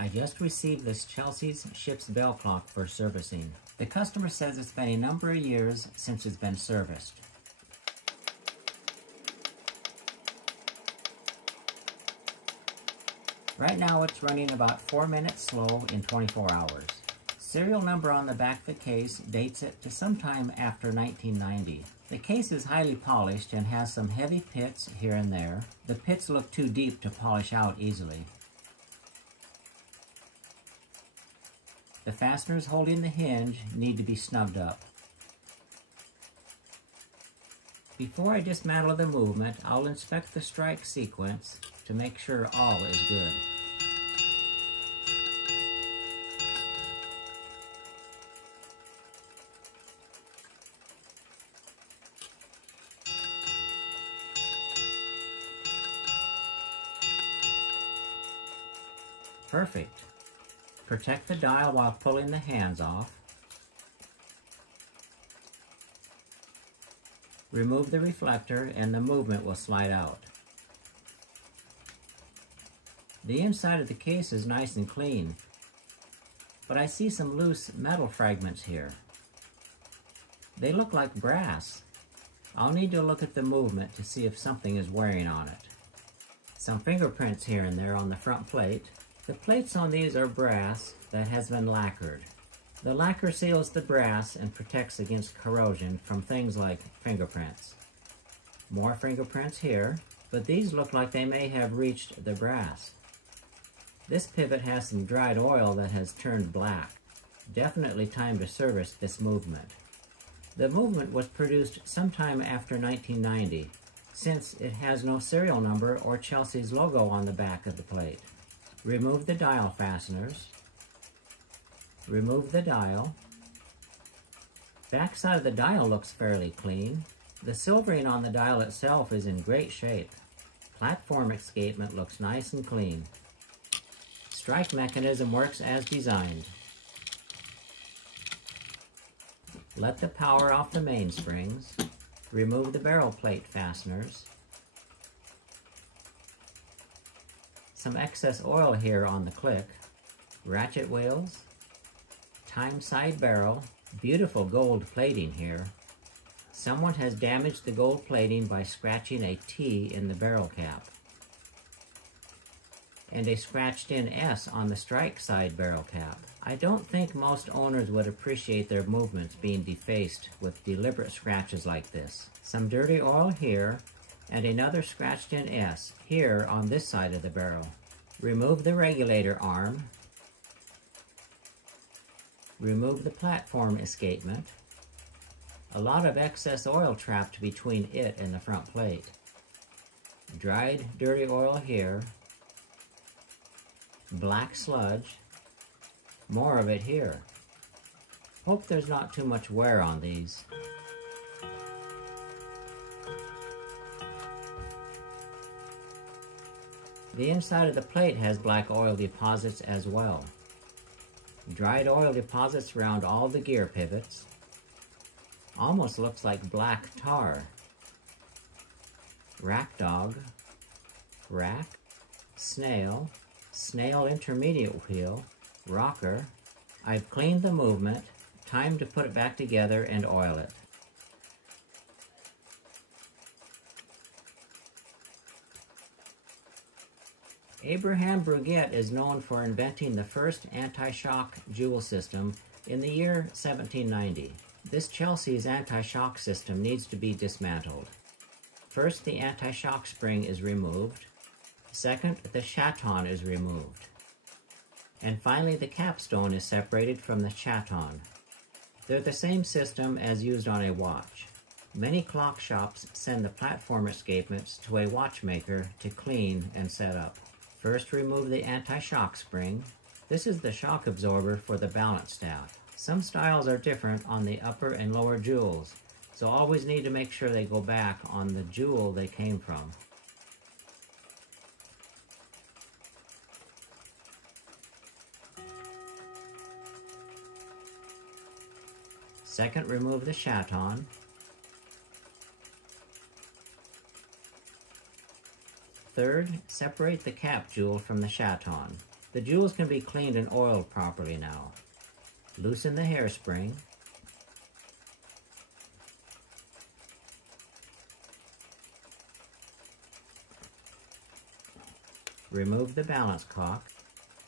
I just received this Chelsea's ship's bell clock for servicing. The customer says it's been a number of years since it's been serviced. Right now it's running about 4 minutes slow in 24 hours. Serial number on the back of the case dates it to sometime after 1990. The case is highly polished and has some heavy pits here and there. The pits look too deep to polish out easily. The fasteners holding the hinge need to be snugged up. Before I dismantle the movement, I'll inspect the strike sequence to make sure all is good. Perfect. Protect the dial while pulling the hands off. Remove the reflector and the movement will slide out. The inside of the case is nice and clean, but I see some loose metal fragments here. They look like brass. I'll need to look at the movement to see if something is wearing on it. Some fingerprints here and there on the front plate. The plates on these are brass that has been lacquered. The lacquer seals the brass and protects against corrosion from things like fingerprints. More fingerprints here, but these look like they may have reached the brass. This pivot has some dried oil that has turned black. Definitely time to service this movement. The movement was produced sometime after 1990, since it has no serial number or Chelsea's logo on the back of the plate. Remove the dial fasteners. Remove the dial. Back side of the dial looks fairly clean. The silvering on the dial itself is in great shape. Platform escapement looks nice and clean. Strike mechanism works as designed. Let the power off the mainsprings. Remove the barrel plate fasteners. Some excess oil here on the click. Ratchet wheels. Time side barrel. Beautiful gold plating here. Someone has damaged the gold plating by scratching a T in the barrel cap. And a scratched in S on the strike side barrel cap. I don't think most owners would appreciate their movements being defaced with deliberate scratches like this. Some dirty oil here, and another scratched in S here on this side of the barrel. Remove the regulator arm. Remove the platform escapement. A lot of excess oil trapped between it and the front plate. Dried dirty oil here. Black sludge. More of it here. Hope there's not too much wear on these. The inside of the plate has black oil deposits as well. Dried oil deposits around all the gear pivots. Almost looks like black tar. Rack dog, rack, snail, snail intermediate wheel, rocker. I've cleaned the movement. Time to put it back together and oil it. Abraham Brugget is known for inventing the first anti-shock jewel system in the year 1790. This Chelsea's anti-shock system needs to be dismantled. First, the anti-shock spring is removed. Second, the chaton is removed. And finally, the capstone is separated from the chaton. They're the same system as used on a watch. Many clock shops send the platform escapements to a watchmaker to clean and set up. First, remove the anti-shock spring. This is the shock absorber for the balance staff. Some styles are different on the upper and lower jewels, so always need to make sure they go back on the jewel they came from. Second, remove the chaton. Third, separate the cap jewel from the chaton. The jewels can be cleaned and oiled properly now. Loosen the hairspring. Remove the balance cock.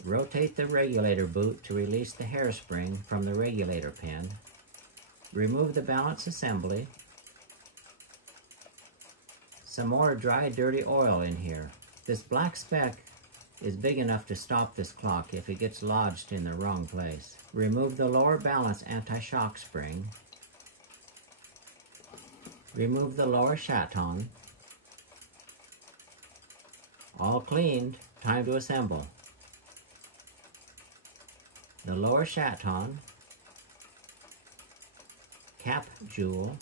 Rotate the regulator boot to release the hairspring from the regulator pin. Remove the balance assembly. Some more dry, dirty oil in here. This black speck is big enough to stop this clock if it gets lodged in the wrong place. Remove the lower balance anti-shock spring. Remove the lower chaton. All cleaned, time to assemble. The lower chaton, cap jewel,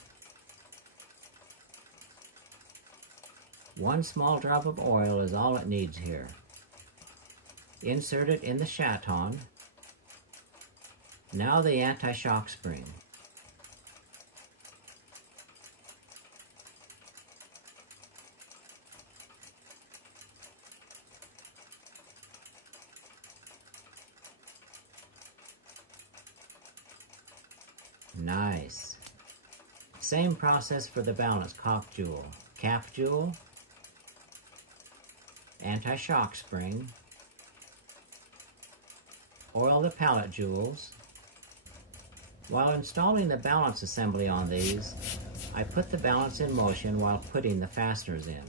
1 small drop of oil is all it needs here. Insert it in the chaton. Now the anti-shock spring. Nice. Same process for the balance cock jewel. Cap jewel, anti-shock spring, oil the pallet jewels. While installing the balance assembly on these, I put the balance in motion while putting the fasteners in.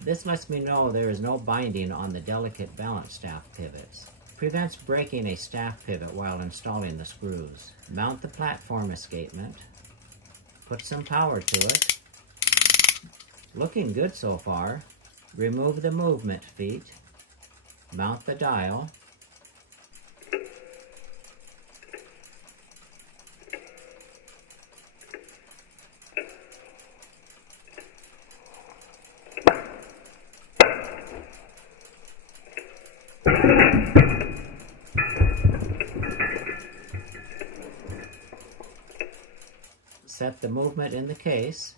This lets me know there is no binding on the delicate balance staff pivots. Prevents breaking a staff pivot while installing the screws. Mount the platform escapement. Put some power to it. Looking good so far. Remove the movement feet. Mount the dial. Set the movement in the case.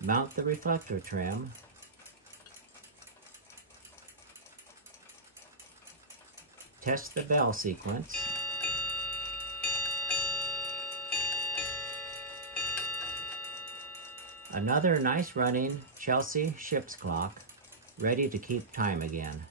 Mount the reflector trim. Test the bell sequence. Another nice running Chelsea ship's clock, ready to keep time again.